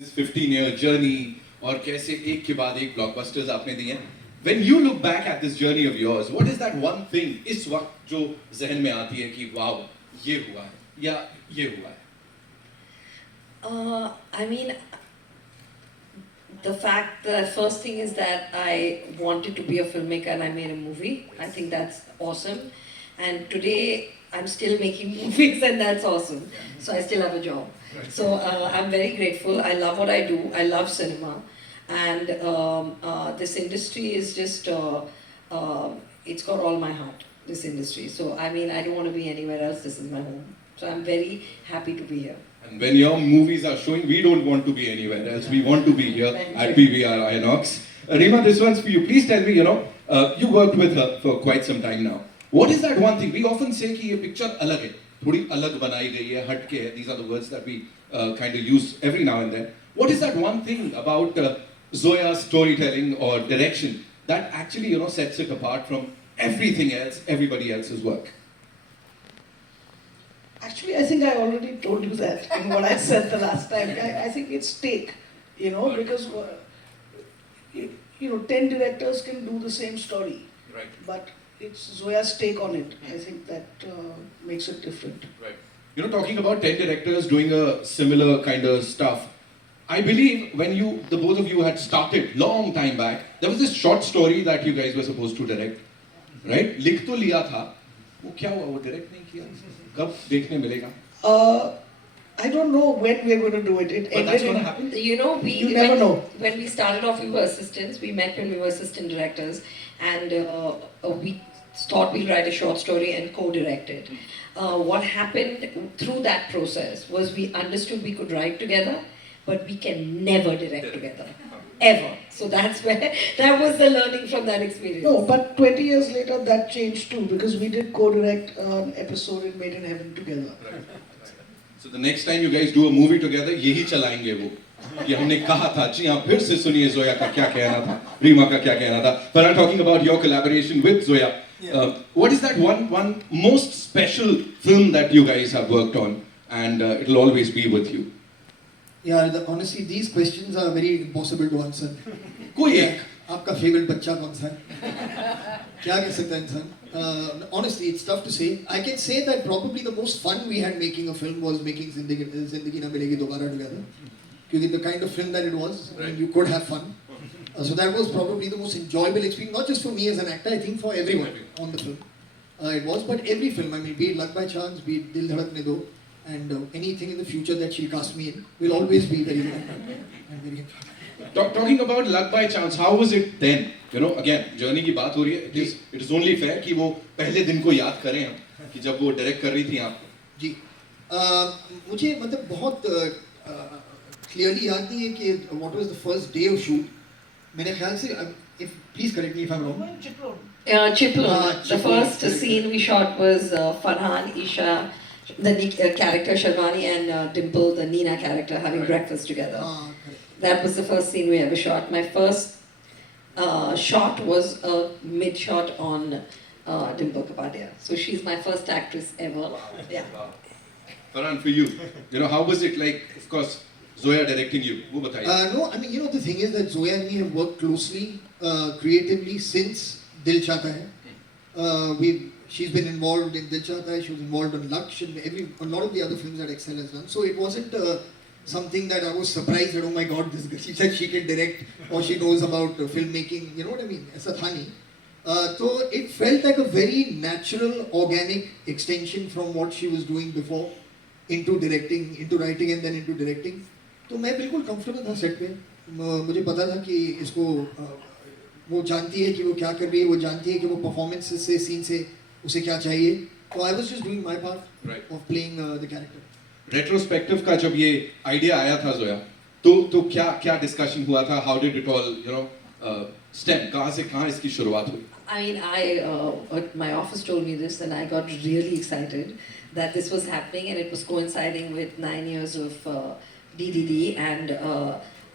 this 15-year journey और कैसे एक के बाद एक blockbusters आपने दिए हैं. When you look back at this journey of yours, what is that one thing इस वक्त जो जहन में आती है कि वाव ये हुआ है या ये हुआ है? I mean, the fact that first thing is that I wanted to be a filmmaker and I made a movie. I think that's awesome. And today I'm still making movies and that's awesome. So I still have a job. So I'm very grateful. I love what I do. I love cinema. And this industry is just, it's got all my heart, this industry. So I mean, I don't want to be anywhere else. This is my home. So I'm very happy to be here. And when your movies are showing, we don't want to be anywhere else. We want to be here at PVR Inox. Reema, this one's for you. Please tell me, you worked with her for quite some time now. What is that one thing? We often say कि ये picture अलग है, थोड़ी अलग बनाई गई है, हट के है. These are the words that we kind of use every now and then. What is that one thing about Zoya's storytelling or direction that actually, sets it apart from everything else, everybody else's work? Actually, I think I already told you that in what I said the last time. I think it's take, because 10 directors can do the same story, Right. but it's Zoya's take on it. I think that makes it different. Right. Talking about 10 directors doing a similar kind of stuff, I believe when the both of you had started long time back, there was this short story that you guys were supposed to direct, right? लिख तो लिया था, वो क्या हुआ? वो direct नहीं किया. कब देखने मिलेगा? I don't know when we're going to do it. But that's going to happen. You never know. When we started off, we were assistants. We met when we were assistant directors, and we thought we'd write a short story and co-direct it. What happened through that process was we understood we could write together, but we can never direct together. Ever. So that was the learning from that experience. No, but 20 years later that changed too, because we did co-direct an episode in Made in Heaven together. Right. So the next time you guys do a movie together, यही चलाएंगे वो. कि हमने कहा था, जी हाँ, फिर से सुनिए जोया का क्या कहना था, रीमा का क्या कहना था. But I'm talking about your collaboration with Zoya. What is that one most special film that you guys have worked on, and it'll always be with you? Yeah, honestly, these questions are very impossible to answer. कोई एक. आपका favorite बच्चा कौन सा है? क्या कह सकता है इंसान? Honestly, it's tough to say. I can say that probably the most fun we had making a film was making Zindagi Na Milegi Dobara together. Because the kind of film that it was, I mean, you could have fun. So that was probably the most enjoyable experience, not just for me as an actor, I think for everyone on the film. It was, but every film, I mean, be it Luck by Chance, be it Dil Dhadakne Do, and anything in the future that she'll cast me in, will always be very good and very important. Talking about Luck by Chance, how was it then? Again, journey की बात हो रही है. It is only fair कि वो पहले दिन को याद करें हम कि जब वो डायरेक्ट कर रही थी आपको. जी, मुझे मतलब बहुत clearly याद नहीं है कि what was the first day of shoot. मैंने ख्याल से, please correct me if I'm wrong. Chiplun. The first scene we shot was Farhan, Isha, the character Sharwani, and Dimple, the Nina character, having breakfast together. That was the first scene we ever shot. My first shot was a mid shot on Dimple Kapadia. So she's my first actress ever. Yeah. Farhan, for you, how was it like? Of course, Zoya directing you. वो बताइए. No, I mean, the thing is that Zoya and me have worked closely, creatively since Dil Chahta Hai. She's been involved in Dil Chahta Hai, she was involved in Laksh and a lot of the other films that Excel has done. So it wasn't something that I was surprised that, oh my god, she said she can direct or she knows about filmmaking, you know what I mean? Aisa tha nahi. So it felt like a very natural, organic extension from what she was doing before into directing, into writing and then into directing. तो मैं बिल्कुल comfortable था set पे. मुझे पता था कि इसको वो जानती है कि वो क्या कर रही है, वो जानती है कि वो performance से scene से उसे क्या चाहिए. So I was just doing my part of playing the character. Retrospective का जब ये idea आया था जोया, तो क्या discussion हुआ था? How did it all stem? कहाँ से कहाँ इसकी शुरुआत हुई? I mean, my office told me this and I got really excited that this was happening and it was coinciding with 9 years of DDD and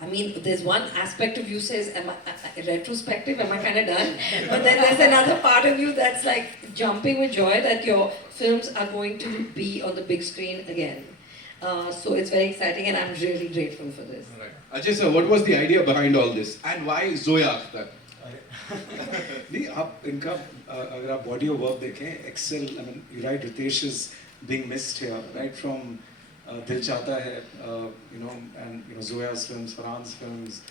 I mean, there's one aspect of you says, retrospective, am I kind of done? But then there's another part of you that's like jumping with joy that your films are going to be on the big screen again. So it's very exciting, and I'm really grateful for this. Right. Ajay sir, what was the idea behind all this, and why Zoya Akhtar? नहीं आप इनका अगर आप body of work देखें excel I mean you right Ritesh is being missed here right from Dil Chahta Hai you know and you know जोया's films Farhan's films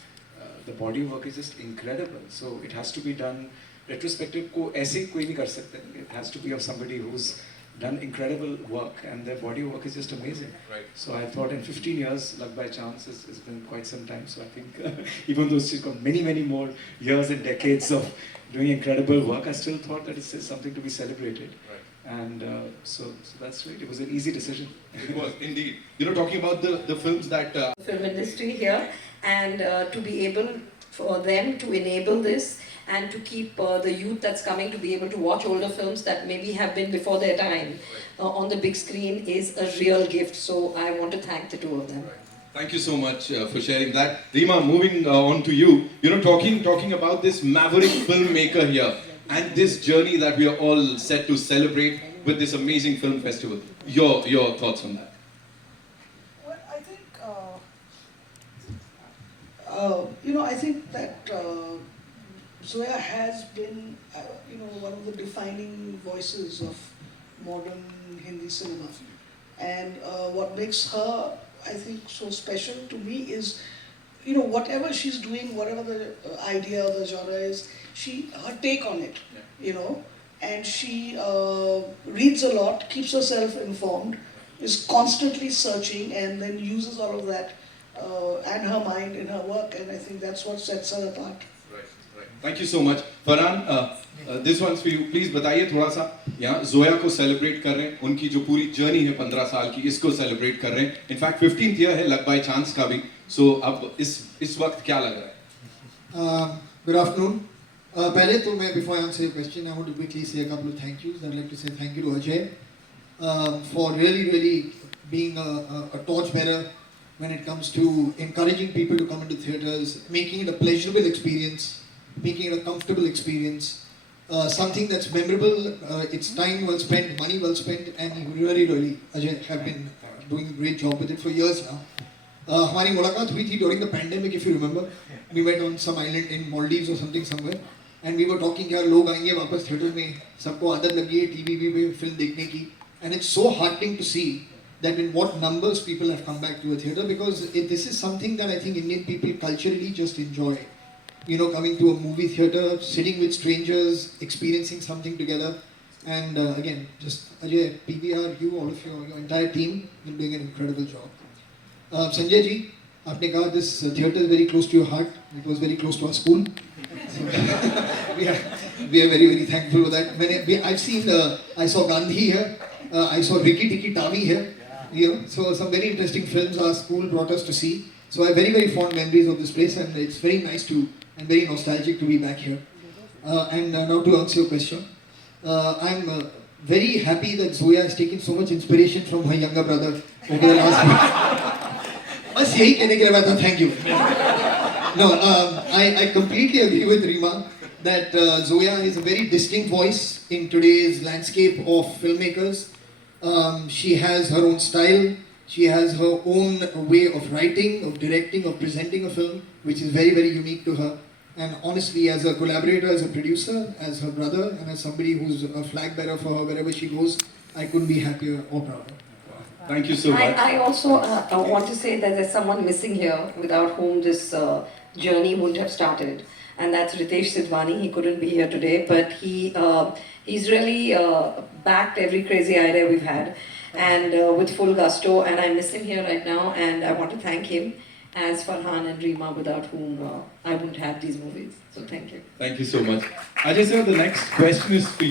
the body work is just incredible so it has to be done retrospective को ऐसे ही कोई नहीं कर सकते it has to be of somebody who's done incredible work and their body work is just amazing. Right. So I thought in 15 years, Luck by Chance, it's been quite some time. So I think even though she's got many more years and decades of doing incredible work, I still thought that it's something to be celebrated. Right. And so that's right. It was an easy decision. It was indeed. You know, talking about the films that Film industry here, and to be able for them to enable this and to keep the youth that's coming to be able to watch older films that maybe have been before their time on the big screen is a real gift. So I want to thank the two of them. Thank you so much for sharing that. Rima, moving on to you. You know, talking about this maverick filmmaker here and this journey that we are all set to celebrate with this amazing film festival. Your thoughts on that? Well, I think, I think that Zoya has been, one of the defining voices of modern Hindi cinema. And what makes her, I think, so special to me is, whatever she's doing, whatever the idea or the genre is, her take on it, and she reads a lot, keeps herself informed, is constantly searching, and then uses all of that and her mind in her work, and I think that's what sets her apart. Right. Thank you so much. Farhan, this one's for you. Please बताइए थोड़ा सा यहाँ जोया को celebrate कर रहे हैं उनकी जो पूरी जर्नी है 15 साल की इसको सेलिब्रेट कर रहे हैं इनफैक्ट 15th ईयर है लक बाय चांस का भी सो अब इस वक्त क्या लग रहा है Good afternoon. पहले तो मैं before I answer your question, I want to quickly say a couple of thank yous. I'd like to say thank you to Ajay for really being a torchbearer when it comes to encouraging people to come into theatres, making it a pleasurable experience, making it a comfortable experience, something that's memorable. It's time well spent, money well spent, and you really, Ajay, have been doing a great job with it for years now. हमारी मुलाकात हुई थी during the pandemic, if you remember. We went on some island in Maldives or something somewhere, and we were talking यार लोग आएंगे वापस theatre में, सबको आदत लगी है टीवी पे फिल्म देखने की, and it's so heartening to see that in what numbers people have come back to a theatre because this is something that I think Indian people culturally just enjoy. Coming to a movie theatre, sitting with strangers, experiencing something together. And again, just Ajay, PVR, you, all of your entire team, you're doing an incredible job. Sanjay ji, आपने कहा this theatre is very close to your heart. It was very close to our school. So, we are very thankful for that. I've seen, I saw Gandhi here. I saw Rikki Tikki Tavi here. So some very interesting films our school brought us to see. So I have very fond memories of this place, and it's very nice and very nostalgic to be back here. And now to answer your question, I'm very happy that Zoya has taken so much inspiration from her younger brother over the last week. बस यही कहने के लिए मैं था, thank you. No, I completely agree with Rima that Zoya is a very distinct voice in today's landscape of filmmakers. She has her own style, she has her own way of writing, of directing, of presenting a film, which is very unique to her. And honestly, as a collaborator, as a producer, as her brother, and as somebody who's a flag bearer for her wherever she goes, I couldn't be happier or prouder. Thank you so much. I also want to say that there's someone missing here without whom this journey wouldn't have started, and that's Ritesh Sidhwani. He couldn't be here today, but he's really backed every crazy idea we've had, and with full gusto. And I miss him here right now, and I want to thank him as Farhan and Rima, without whom I wouldn't have these movies. So thank you. Thank you so much. Ajay sir, the next question is for you.